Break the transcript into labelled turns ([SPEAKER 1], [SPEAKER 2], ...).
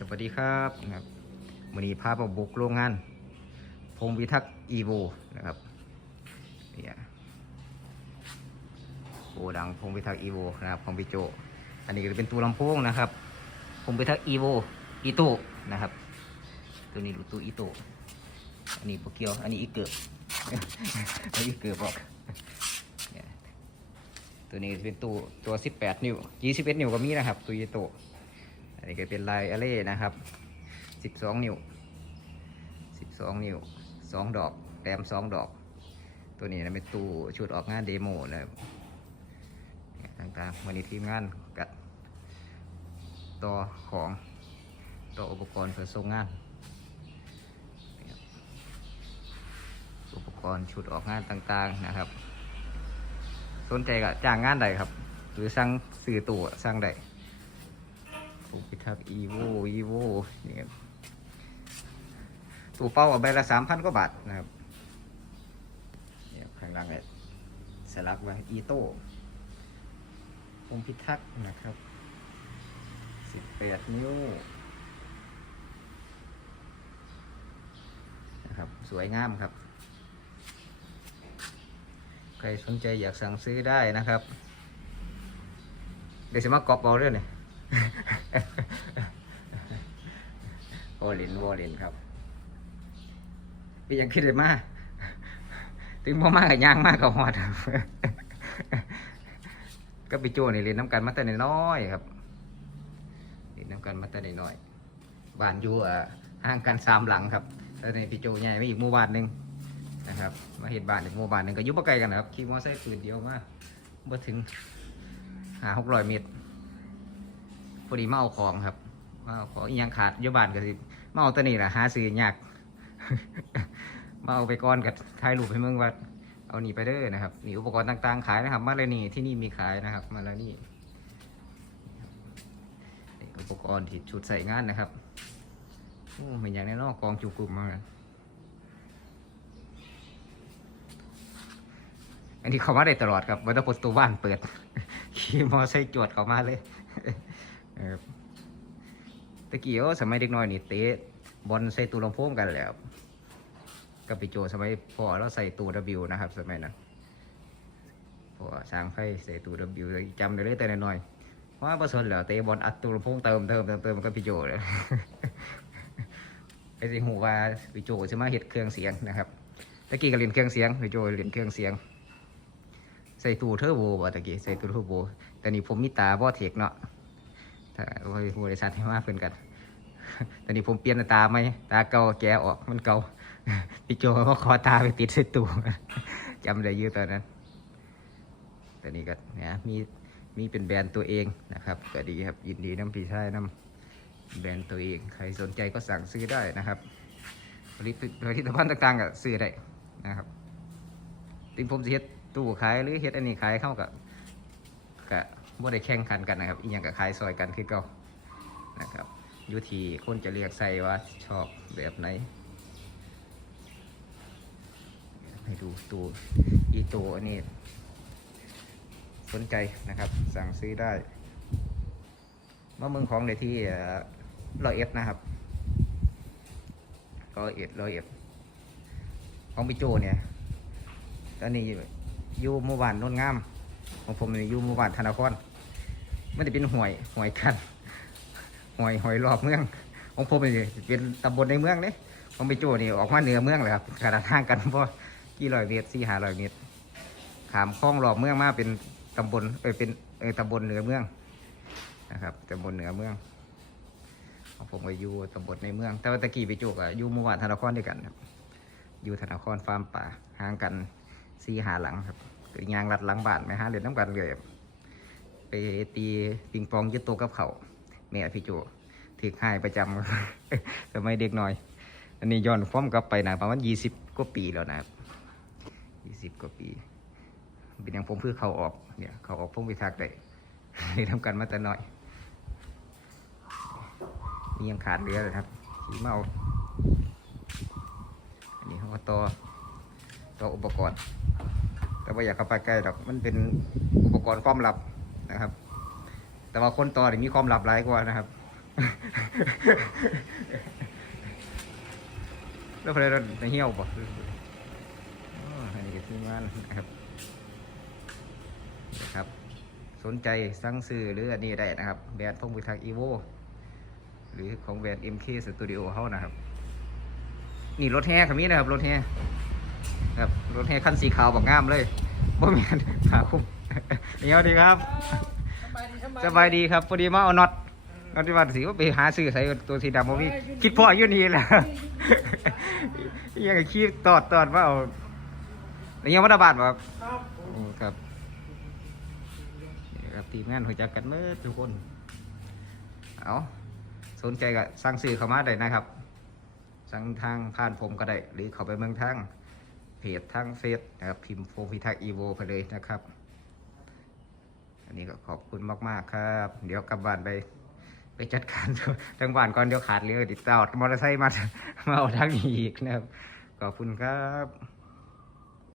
[SPEAKER 1] สวัสดีครับนะครับวันนี้พาไปบุกโรงงานพงวิทักษ์อีโวนะครับเนี่ยโกดังพงวิทักษ์อีโวนะครับของพี่โจ อันนี้ก็เป็นตัวลำโพงนะครับพงวิทักษ์อีโวอีโตนะครับ ตัวนี้รูตัวอีโตอันนี้โปเกียว อันนี้อีเกิบอันนี้อีเกิบบอกตัวนี้เป็นตัวตัว 18 นิ้ว21นิ้วก็มีนะครับตัวอีโต อันนี้ก็เป็นลายอะเล่นะครับ 12 นิ้ว 12 นิ้ว 2 ดอกแต้ม2 ดอก ตัวนี้นะเป็นตู้ชุดออกงานเดโมนะครับต่างๆวันนี้ทีมงานกัดต่อของต่ออุปกรณ์เพื่อส่งงาน อุปกรณ์ชุดออกงานต่างๆนะครับ สนใจก็จ้างงานใดครับ หรือสั่งซื้อตัวสั่งใด ผู้พิทักษ์อีโวอีโวนี่ครับตู้เป้าใบละสามพันกว่าบาทนะครับเนี่ยข้างล่างเนี่ยสลักไว้อีโต้องพิทักษ์นะครับสิบแปดนิ้วนะครับสวยงามครับ ใครสนใจอยากสั่งซื้อได้นะครับ เดี๋ยวสิมากรอบเอาเรื่องเนี่ย วอลเลนวอลเลนครับพี่ยังคิดเลยมากถึงพ่อมากกับยางมากกับหอดครับ ก็ไปโจนี่เรียนน้ำกันมาแต่น้อยครับเรียนน้ำกันมาแต่น้อยบ้านอยู่อะห่างกันสามหลังครับแล้วในพี่โจใหญ่มาอีกหมู่บ้านหนึ่งนะครับ มาเห็นบ้านอีกหมู่บ้านหนึ่งก็ยุบไกลกันนะครับขี่มอเตอร์ไซค์ปืนเดียวมาบ่ถึงหาหกร้อยเมตร พอดีมาเอาของครับมาเอาของยังขาดอยบานก็สิมาเอาตัวนี้แหละหาซื้อยากมาเอาไปก้อนกับถ่ายรูปให้มึงว่าเอานี่ไปเด้อนะครับนี่อุปกรณ์ต่างๆขายนะครับ มาเลยนี่ที่นี่มีขายนะครับ มาแล้วนี่อุปกรณ์ที่ชุดใส่งานนะครับโอ้เป็นอย่างแน่นอนกองจุกลุ่มมากอันนี้เขามาได้ตลอดครับวันตะประตูบ้านเปิดขี่มอไซค์จวดเขามาเลย ตะกี้โอ้สมัยเด็กน้อยนี่เตะบอลใส่ตู้ลำโพงกันแล้วกับไปโจสมัยพ่อเราใส่ตู้ W นะครับ สมัยนั้นพ่อสร้างไฟใส่ตู้ W จำได้เลยแต่น้อยเพราะว่าประสนแล้วเตะบอลอัดตู้ลำโพงเติมเติมเติมเติมมันก็ไปโจเลยไปสิหูว่าไปโจจะมเห็ดเครื่องเสียงนะครับตะกี้ก็เรียนเครื่องเสียงไปโจเรียนเครื่องเสียงใส่ตู้เทอร์โบบ่ตะกี้ใส่ตู้เทอร์โบแต่นี่ผมมีตาบ่เทกเนาะ ถ้าบริษัทให้มาเพื่นกันตอนนี้ผมเปลี่ยนตาไหมตาเก่าแกออกมันเก่าพี่โจก็ขอตาไปติดใส่ตู้จำได้อยืดตอนนั้นตอนนี้ก็เนี่ยมีมีเป็นแบรนด์ตัวเองนะครับ ก็ดีครับยินดีน้ำพี่ชายน้ำแบรนด์ตัวเอง ใครสนใจก็สั่งซื้อได้นะครับผลิตผลิตภัณฑ์ต่างๆก็ซื้อได้นะครับถึงผมจะเฮ็ดตู้ขายหรือเฮ็ดอันนี้ขายเข้ากับ บ่ได้แข่งขันกันนะครับอีกอย่างก็ขายซอยกันคือเก่านะครับอยู่ที่คนจะเรียกใส่ว่าชอบแบบไหนให้ดูตัวอีตัวอันนี้สนใจนะครับสั่งซื้อได้มาเมืองของในที่ร้อยเอ็ดนะครับร้อยเอ็ดร้อยเอ็ดของพี่โจเนี่ยตอนนี้อยู่หมู่บ้านนนงาม ของผมอยู่หมู่บ้านธนาคร มันจะเป็นหวยหวยกันหวยหวยรอบเมือง ของผมนี่เป็นตำบลในเมืองเนี่ยของไปโจนี่ออกมาเหนือเมืองเลยครับขนาดทางกันเพราะกี่ร้อยเมตรสี่ห้าร้อยเมตรขามคลองรอบเมืองมาเป็นตำบลเออเป็นเออตำบลเหนือเมืองนะครับตำบลเหนือเมืองของผมก็อยู่ตำบลในเมือง แต่ว่าตะกี้ไปโจกอะอยู่หมู่บ้านธนาครด้วยกันครับ อยู่ธนาครฟาร์มป่าห่างกันสี่หาหลังครับก็ยางรัดหลังบ้านไหมฮะเล่นน้ำกันเลย ไปตีปิงปองยึดโตะกับเขาแม่พี่โจถือหายประจำสมัยเด็กหน่อย อันนี้ย้อนฟ้อมกลับไปนะประมาณยี่สิบกว่าปีแล้วนะครับยี่สิบกว่าปี เป็นอย่างผมเพื่อเขาออกเนี่ยเขาออกพุ่งไปทักได้เล่นน้ำกันมาแต่น้อยนี่ยังขาดเหลือเลยครับขี่เมาอันนี้เขาก็ต่อต่ออุปกรณ์ แต่ว่าอยากเข้าไปใกล้หรอกมันเป็นอุปกรณ์ความลับ นะครับ แต่ว่าคนต่อนี่มีความลับหลายกว่านะครับแล้วเพลนในเหี่ยวป่ะอันนี้ก็ทีมงานนะครับนะครับ สนใจสั่งซื้อหรืออันนี้ได้นะครับแบรนด์พงพิทักอีโวหรือของแบรนด์ MK Studio เขานะครับ นี่รถแห่คันนี้นะครับ รถแห่ครับรถแห่คันสีขาวบอกงามเลย บ่แม่นขาคุ้มเดี๋ยวดีครับ สบายดีครับพอดีมาเอาน็อตน็อตที่ว่าสีว่าไปหาซื้อใส่ตัวสีดำบ่มีคิดพ่ออยู่นี่แหละยังก็คิดตอดตอดว่าเอาแล้วยังวัดบาทบ่ครับ
[SPEAKER 2] ครับผม
[SPEAKER 1] โอ้ครับนี่ครับทีมงานหัวจักกันเมื่อทุกคน เอาสนใจก็สั่งซื้อเข้ามาได้นะครับ สั่งทางผ่านผมก็ได้ หรือเข้าไปเมืองทาง เพจทั้งเฟซนะครับพิมพ์โฟพิทักษ์อีโวไปเลยนะครับ อันนี้ก็ขอบคุณมากๆครับ เดี๋ยวกลับบ้านไป ไปจัดการทางบ้านก่อนเดี๋ยวขาดเรือติดต่อมอเตอร์ไซค์มามาเอาทางนี้อีกนะครับ ขอบคุณครับ